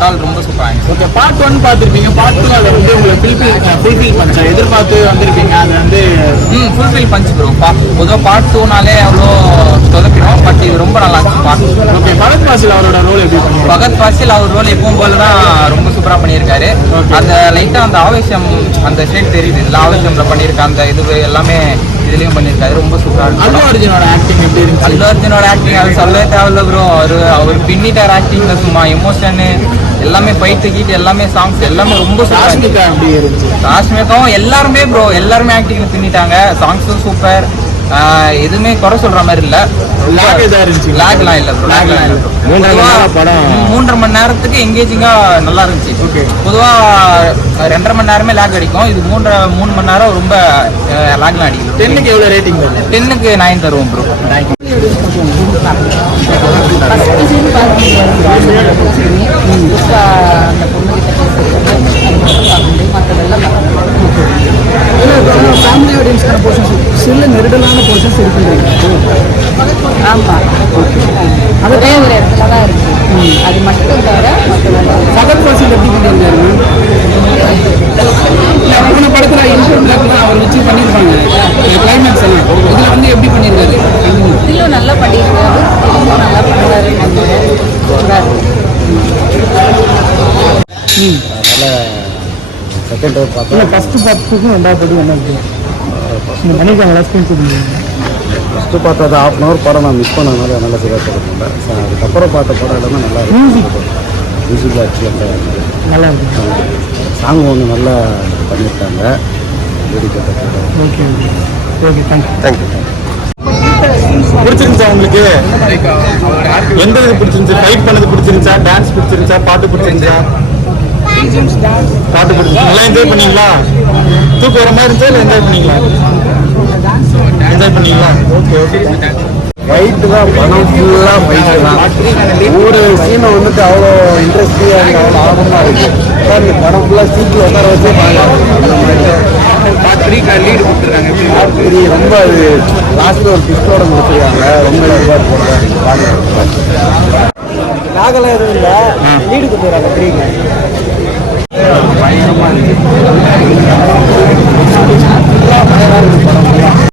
Overall ரொம்ப சூப்பராக இருந்துச்சு. ஓகே, பார்ட் 1 பார்த்துருப்பீங்க, பார்ட் 2 அதை வந்து உங்களுக்கு ஃபுல்ஃபில் பண்ணா எதிர்பார்த்து வந்திருப்பீங்க, அது வந்து ஃபுல்ஃபில் பண்ணிச்சு ப்ரோ. பொதுவாக பார்ட் 2னாலே அவ்வளோ சொதப்பிடும், பட் இது ரொம்ப நல்லா இருந்துச்சு பார்ட் 2. ஓகே, பகத் ஃபாசில் அவரோட ரோல் எப்படி பண்ணுவாங்க? பகத் ஃபாசில் அவர் ரோல் எப்பவும் போல தான் ரொம்ப சூப்பராக பண்ணியிருக்காரு. அந்த லைட்டாக அந்த ஆவேசம் அந்த ஷேட் தெரியுது, இதில் ஆவேசம்ல பண்ணியிருக்க அந்த இது எல்லாமே இதுலேயும் பண்ணியிருக்காரு, ரொம்ப சூப்பராக இருக்கு. அல்லு அர்ஜுனோட ஆக்டிங் எப்படி இருந்துச்சு? அல்லு அர்ஜுனோட ஆக்டிங் அது சொல்லவே தேவையில்ல ப்ரோ. அவர் பின்னிட்டார் ஆக்டிங்ல, சும்மா எமோஷனு எல்லாமே, ஃபைட்டு கீட்டு எல்லாமே, சாங்ஸ் எல்லாமே ரொம்ப ராஷ்மிகா எப்படி இருந்துச்சு? ராஷ்மிகாவும் எல்லாருமே ப்ரோ, எல்லாருமே ஆக்டிங்ல பின்னிட்டாங்க. சாங்ஸும் சூப்பர், எதுவுமே குறை சொல்ற மாதிரி இல்லை. லாக் எதாவது இருந்துச்சு? லாக்லாம் இல்லை ப்ரோ, லாக்லாம் இல்லை ப்ரோ. 3.5 மணி நேரத்துக்கு எங்கேஜிங்காக நல்லா இருந்துச்சு. ஓகே, பொதுவாக 2.5 மணி நேரமே லேக் அடிக்கும், இது 3 மணி நேரம் ரொம்ப லேக்லாம் அடிக்கும். 10க்கு எவ்வளோ ரேட்டிங் வருது? 10க்கு 9 தருவோம் ப்ரோ. ஃபேமிலி ஆடியன்ஸ்க்கான போர்ஷன்ஸ் சில நெருடலான போர்ஷன்ஸ் இருக்குன்றீங்க. ஆமாம், அதே ஒரு இடத்துல தான் இருக்குது, அது மட்டும் தவிர பகத் ஃபாசில் எப்படி பண்ணியிருந்தாரு? போன படத்தில் இன்ட்ரோவில் அவர் வச்சு பண்ணியிருப்பாங்க கிளைமேக்ஸ் எல்லாம், இதில் வந்து எப்படி பண்ணியிருக்காரு? இதிலும் நல்லா பண்ணியிருக்காரு, இதுவும் நல்லா பண்ணுறாரு. செகண்ட் டே பார்த்தா ஃபஸ்ட்டு பார்த்துக்கும் 2வது படம் என்ன இருக்குது பண்ணியிருக்காங்களா? ஸ்கிரீன் ஃபஸ்ட்டு பார்த்தது 1/2 hour படம் நான் மிஸ் பண்ணதுனால நல்லா சரியாக சொல்ல அதுக்கப்புறம் பார்த்த படம் எல்லாமே நல்லா இருக்கும். மியூசிக் ஆக்சுவலாக நல்லா இருக்கு. சாங் ஒன்று நல்லா பண்ணியிருக்காங்க. Okay okay, thank you. பிடிச்சிருந்துச்சா உங்களுக்கு? எந்த இது பிடிச்சிருந்துச்சு? ஃபைட் பண்ணது பிடிச்சிருந்துச்சா? டான்ஸ் பிடிச்சிருந்துச்சா? பாட்டு பிடிச்சிருந்துச்சா? பாட்டு பிடிச்சிருந்துச்சு. நல்லா என்ஜாய் பண்ணீங்களா? தூக்கம் வர மாதிரி இருந்துச்சா இல்லை என்ஜாய் பண்ணீங்களா? என்ஜாய் பண்ணீங்களா? Okay okay. ஃபைட்டு தான், படம் ஃபுல்லாக ஃபைட்டு தான். ஒரு சீனை வந்துட்டு அவ்வளோ இன்ட்ரெஸ்டிங்காக இருக்குது, அவ்வளோ ஆர்வமாக இருக்குது. சார் இந்த படம் ஃபுல்லாக சீட்டில் உட்கார வச்சே லீடு கொடுத்துருக்காங்க. ரொம்ப அது லாஸ்ட்டில் ஒரு டிஸ்டோட முடிச்சிருக்காங்க. ரொம்ப எதிர்பார்ப்பு போடுறாங்க. நாகலாம் எதுவும் இல்லை, லீடு கொடுத்துருக்காங்க. பயங்கரமாக இருக்குது. படம்